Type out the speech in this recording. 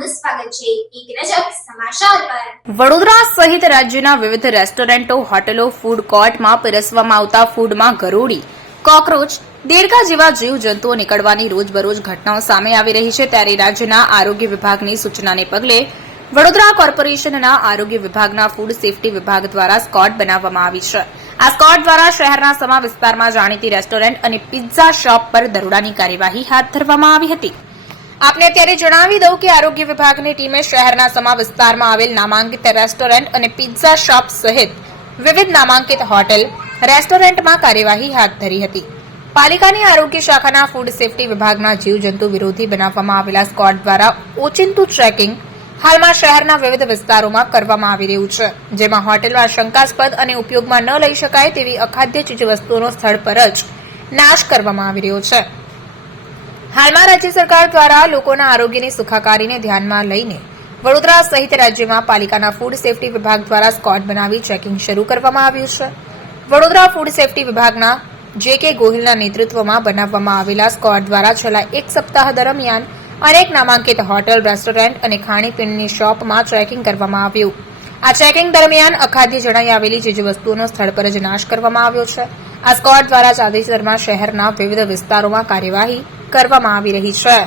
આપનું સ્વાગત છે એક નજર સમાચાર પર। વડોદરા સહિત રાજ્યના વિવિધ રેસ્ટોરન્ટો, હોટલો, ફૂડ કોર્ટમાં પીરસવામાં આવતા ફૂડમાં ગરોળી, કોકરોચ, દેડકા જેવા જીવજંતુઓ નીકળવાની રોજબરોજ ઘટનાઓ સામે આવી રહી છે। ત્યારે રાજ્યના આરોગ્ય વિભાગની સૂચનાને પગલે વડોદરા કોર્પોરેશનના આરોગ્ય વિભાગના ફૂડ સેફટી વિભાગ દ્વારા સ્કોડ બનાવવામાં આવી છે। આ સ્કોડ દ્વારા શહેરના સમા વિસ્તારમાં જાણીતી રેસ્ટોરન્ટ અને પિઝા શોપ પર દરોડાની કાર્યવાહી હાથ ધરવામાં આવી હતી। આપને અત્યારે જણાવી દઉં કે આરોગ્ય વિભાગની ટીમે શહેરના સમા વિસ્તારમાં આવેલ નામાંકિત રેસ્ટોરન્ટ અને પિઝા શોપ સહિત વિવિધ નામાંકિત હોટેલ, રેસ્ટોરન્ટમાં કાર્યવાહી હાથ ધરી હતી। પાલિકાની આરોગ્ય શાખાના ફૂડ સેફટી વિભાગના જીવજંતુ વિરોધી બનાવવામાં આવેલા સ્કોડ દ્વારા ઓચિંતું ચેકિંગ હાલમાં શહેરના વિવિધ વિસ્તારોમાં કરવામાં આવી રહ્યું છે, જેમાં હોટેલમાં શંકાસ્પદ અને ઉપયોગમાં ન લઈ શકાય તેવી અખાદ્ય ચીજવસ્તુઓનો સ્થળ પર જ નાશ કરવામાં આવી રહ્યો છે। હાલમાં રાજ્ય સરકાર દ્વારા લોકોના આરોગ્યની સુખાકારીને ધ્યાનમાં લઈને વડોદરા સહિત રાજ્યમાં પાલિકાના ફૂડ સેફટી વિભાગ દ્વારા સ્કોડ બનાવી ચેકિંગ શરૂ કરવામાં આવ્યું છે। વડોદરા ફૂડ સેફટી વિભાગના જે.કે. ગોહિલના નેતૃત્વમાં બનાવવામાં આવેલા સ્કોડ દ્વારા છેલ્લા એક સપ્તાહ દરમિયાન અનેક નામાંકિત હોટેલ, રેસ્ટોરન્ટ અને ખાણીપીણીની શોપમાં ચેકિંગ કરવામાં આવ્યું। આ ચેકિંગ દરમિયાન અખાદ્ય જણાઈ આવેલી ચીજવસ્તુઓનો સ્થળ પર જ નાશ કરવામાં આવ્યો છે। આ સ્કોડ દ્વારા તાજેતરમાં શહેરના વિવિધ વિસ્તારોમાં કાર્યવાહી કરવામાં આવી રહી છે।